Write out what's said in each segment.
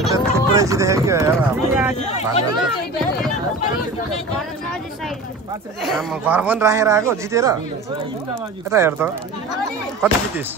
थुप्रै जितेको क्या यार घर पनि राखेर आएको जितेर यता हेर त कति जितिस्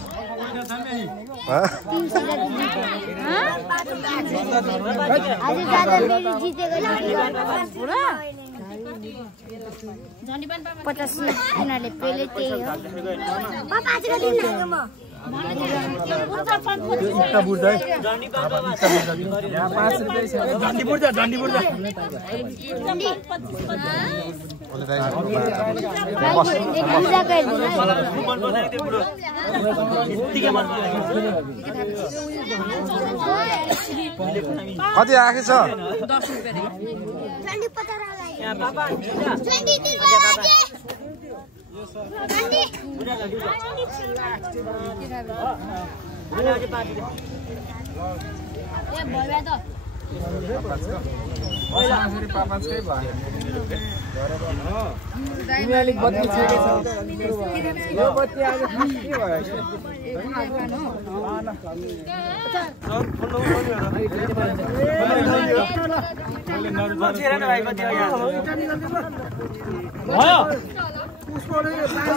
कति आएको छ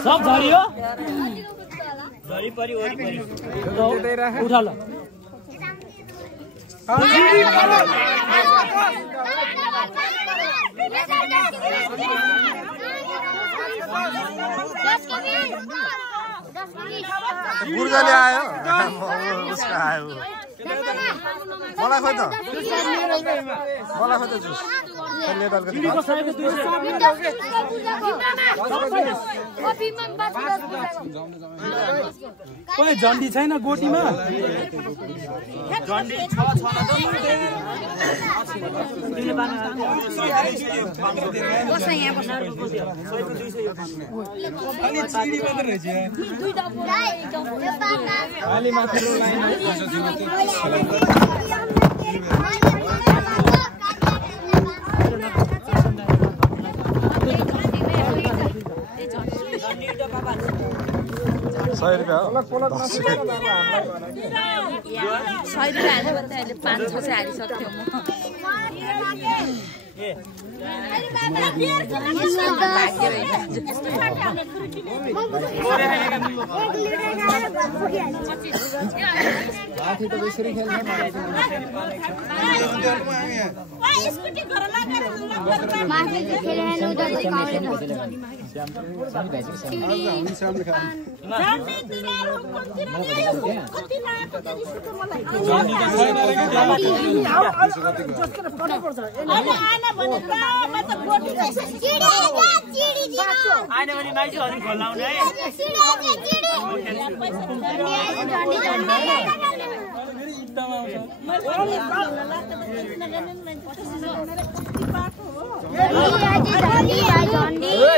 सब झरियो झरी परि वरिपरि उठा ल बुर्जाले आयो उसको आयो मलाई खोइ त जुस झन्डी छैन गोटीमा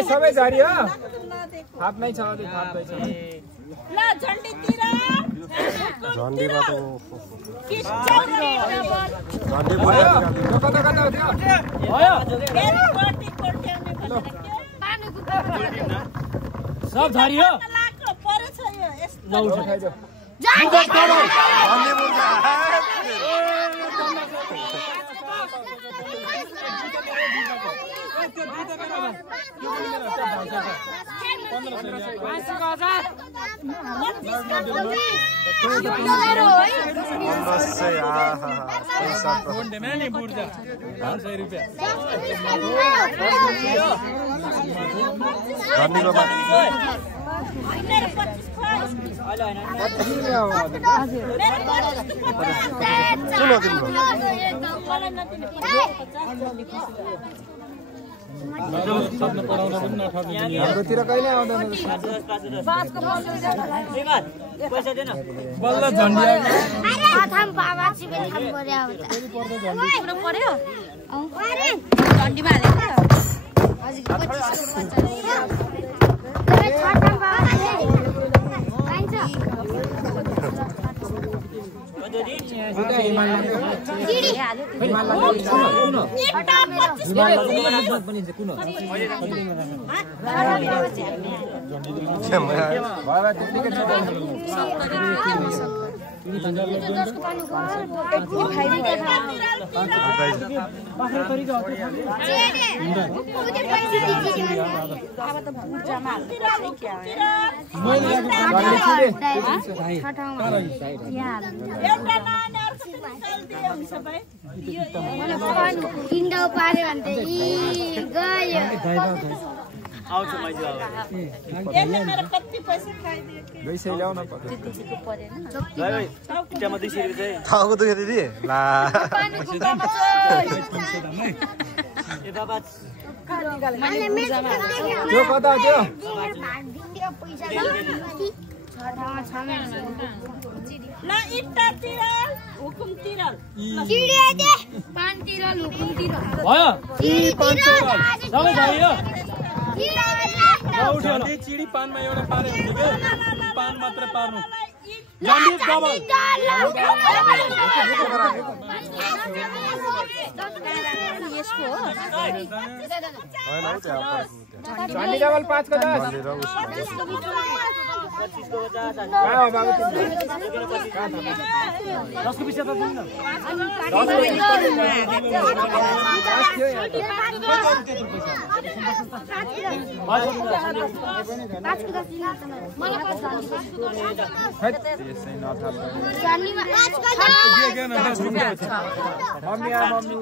सबै झरियो हातमै छ अलि हातमै छ ल झन्डीतिर झन्डीबाट झन्डी भयो कता कता भयो मेरो कोटी कोट्याउने भनेर के सब झरियो लाको परे छ यो यस्तो ल उठ खाइदियो हाम्रोतिर कहिले आउँदैन बल्ल झन्डी झन्डीमा हालेको 25 टाउको दुख्यो दिदी ला ला इट्टातिर हुकुमतिर पानतिर हुकुमतिर भयो सबै झरियो चिडी पानमा एउटा पारे हुन्छ के पान मात्र पार्नु जन्डिस डबल यसको हो झन्डी डबल 5 को 10 10 को विषय त दिनु मम्मी